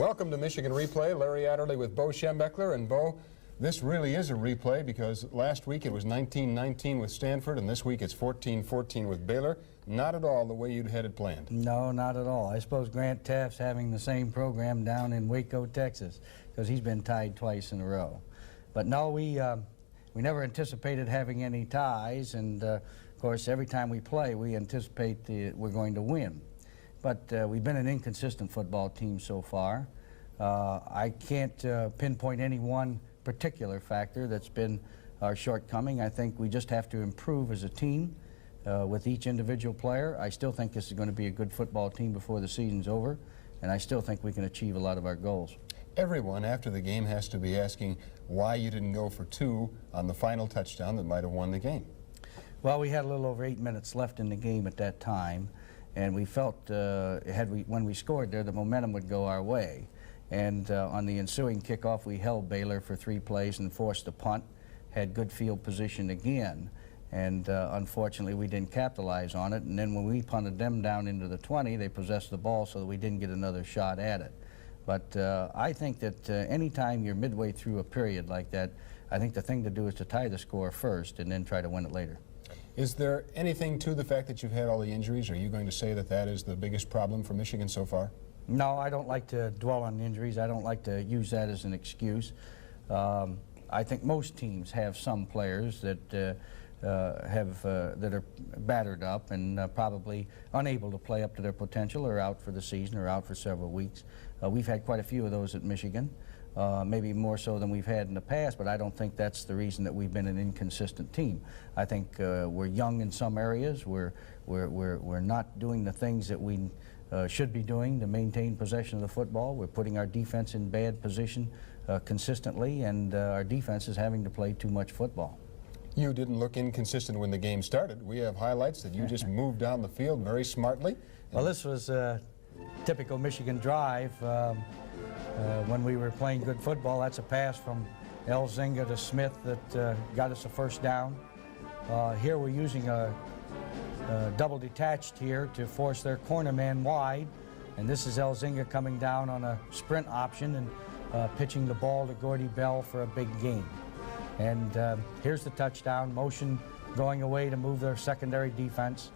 Welcome to Michigan Replay. Larry Adderley with Bo Schembechler. And Bo, this really is a replay because last week it was 19-19 with Stanford, and this week it's 14-14 with Baylor. Not at all the way you'd had it planned. No, not at all. I suppose Grant Teft's having the same program down in Waco, Texas, because he's been tied twice in a row. But no, we never anticipated having any ties, and of course every time we play we anticipate we're going to win. But we've been an inconsistent football team so far. I can't pinpoint any one particular factor that's been our shortcoming. I think we just have to improve as a team with each individual player. I still think this is going to be a good football team before the season's over, and I still think we can achieve a lot of our goals. Everyone after the game has to be asking why you didn't go for two on the final touchdown that might have won the game. Well, we had a little over 8 minutes left in the game at that time, and we felt when we scored there, the momentum would go our way. And on the ensuing kickoff, we held Baylor for 3 plays and forced a punt, had good field position again, and unfortunately we didn't capitalize on it. And then when we punted them down into the 20, they possessed the ball so that we didn't get another shot at it. But I think that anytime you're midway through a period like that, I think the thing to do is to tie the score first and then try to win it later. Is there anything to the fact that you've had all the injuries? Are you going to say that that is the biggest problem for Michigan so far? No, I don't like to dwell on injuries. I don't like to use that as an excuse. I think most teams have some players that that are battered up and probably unable to play up to their potential, or out for the season, or out for several weeks. We've had quite a few of those at Michigan, maybe more so than we've had in the past, but I don't think that's the reason that we've been an inconsistent team. I think we're young in some areas. We're not doing the things that we should be doing to maintain possession of the football. We're putting our defense in bad position consistently, and our defense is having to play too much football. You didn't look inconsistent when the game started. We have highlights that you just moved down the field very smartly. Well, this was a typical Michigan drive. When we were playing good football, that's a pass from Elzinga to Smith that got us a first down. Here we're using a double detached here to force their corner man wide, and this is Elzinga coming down on a sprint option and pitching the ball to Gordy Bell for a big gain. And here's the touchdown, motion going away to move their secondary defense,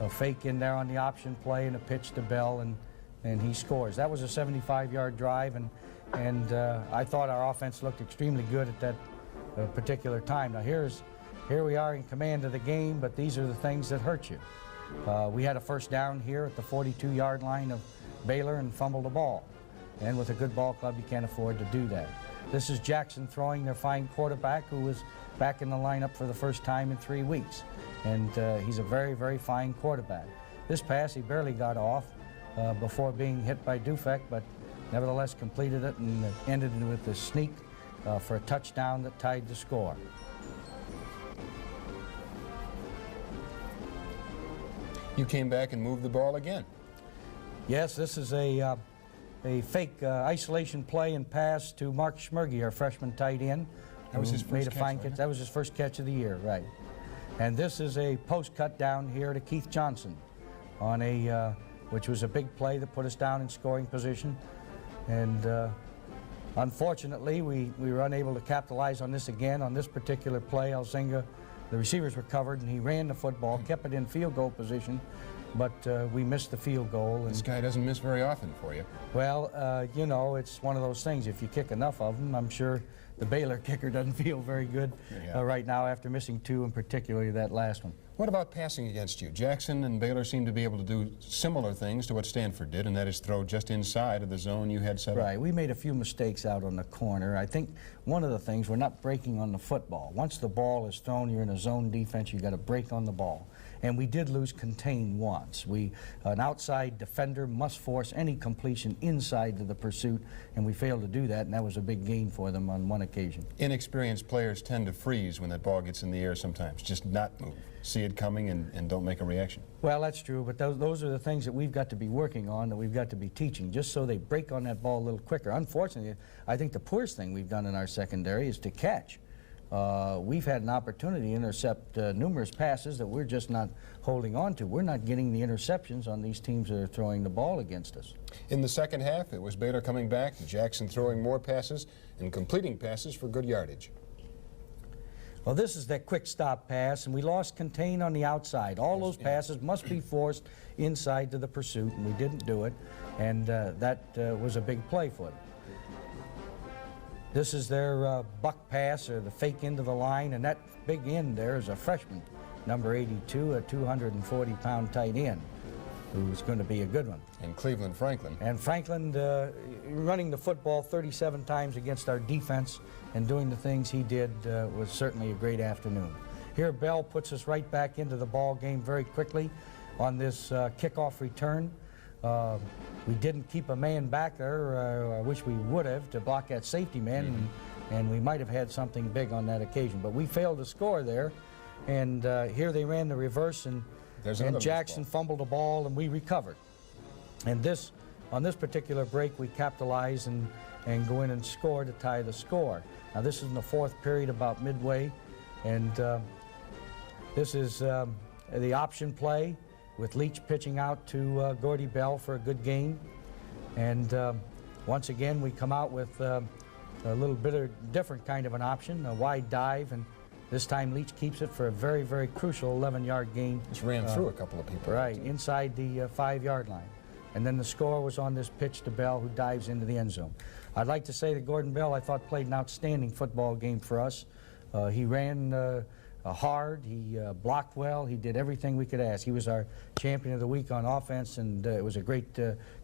a fake in there on the option play and a pitch to Bell, and he scores. That was a 75-yard drive, and I thought our offense looked extremely good at that particular time. Now here we are in command of the game, but these are the things that hurt you. We had a first down here at the 42-yard line of Baylor and fumbled the ball. And with a good ball club, you can't afford to do that. This is Jackson throwing, their fine quarterback, who was back in the lineup for the first time in 3 weeks. And he's a very, very fine quarterback. This pass, he barely got off before being hit by Dufek, but nevertheless completed it and ended it with a sneak for a touchdown that tied the score. You came back and moved the ball again. Yes, this is a fake isolation play and pass to Mark Schmergy, our freshman tight end. That was his first catch. That was his first catch of the year, right. And this is a post cut down here to Keith Johnson on which was a big play that put us down in scoring position. And unfortunately, we were unable to capitalize on this again. On this particular play, Elzinga, the receivers were covered, and he ran the football, kept it in field goal position, but we missed the field goal. And this guy doesn't miss very often for you. Well, you know, it's one of those things. If you kick enough of them, I'm sure the Baylor kicker doesn't feel very good right now after missing 2, and particularly that last one. What about passing against you? Jackson and Baylor seem to be able to do similar things to what Stanford did, and that is throw just inside of the zone you had set up. Right. We made a few mistakes out on the corner. I think one of the things, we're not breaking on the football. Once the ball is thrown, you're in a zone defense, you got to break on the ball. And we did lose contain once. An outside defender must force any completion inside to the pursuit, and we failed to do that, and that was a big gain for them on one occasion. Inexperienced players tend to freeze when that ball gets in the air sometimes, just not move. See it coming and don't make a reaction. Well, that's true, but those are the things that we've got to be working on, that we've got to be teaching, just so they break on that ball a little quicker. Unfortunately, I think the poorest thing we've done in our secondary is to catch. we've had an opportunity to intercept numerous passes that we're just not holding on to. We're not getting the interceptions on these teams that are throwing the ball against us. In the second half, it was Baylor coming back, Jackson throwing more passes and completing passes for good yardage. Well, this is that quick stop pass, and we lost contain on the outside. All those passes must be forced inside to the pursuit, and we didn't do it, and that was a big play for them. This is their buck pass, or the fake into the line, and that big end there is a freshman, number 82, a 240-pound tight end, who's going to be a good one. And Cleveland Franklin. And Franklin running the football 37 times against our defense and doing the things he did was certainly a great afternoon. Here Bell puts us right back into the ball game very quickly on this kickoff return. We didn't keep a man back there. I wish we would have, to block that safety man, and we might have had something big on that occasion. But we failed to score there, and here they ran the reverse, and Jackson fumbled the ball, and we recovered. And on this particular break, we capitalized and go in and score to tie the score. Now this is in the fourth period, about midway, and this is the option play with Leach pitching out to Gordy Bell for a good game. And once again, we come out with a little bit of different kind of an option, a wide dive, and this time Leach keeps it for a very, very crucial 11-yard gain. Just ran through a couple of people. Right, inside the 5-yard line. And then the score was on this pitch to Bell, who dives into the end zone. I'd like to say that Gordon Bell, I thought, played an outstanding football game for us. He ran hard, he blocked well, he did everything we could ask. He was our champion of the week on offense, and it was a great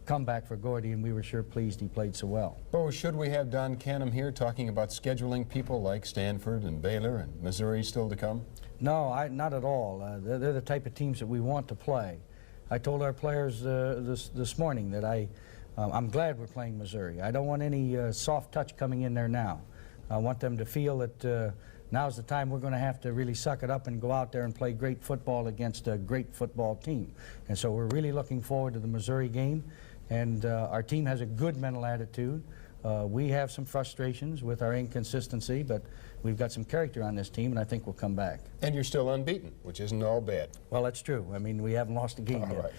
comeback for Gordy, and we were sure pleased he played so well. Oh, should we have Don Canham here talking about scheduling people like Stanford and Baylor and Missouri still to come? No, not at all. They're the type of teams that we want to play. I told our players this morning that I'm glad we're playing Missouri. I don't want any soft touch coming in there now. I want them to feel that now's the time we're going to have to really suck it up and go out there and play great football against a great football team. And so we're really looking forward to the Missouri game, and our team has a good mental attitude. We have some frustrations with our inconsistency, but we've got some character on this team, and I think we'll come back. And you're still unbeaten, which isn't all bad. Well, that's true. I mean, we haven't lost a game yet. Right.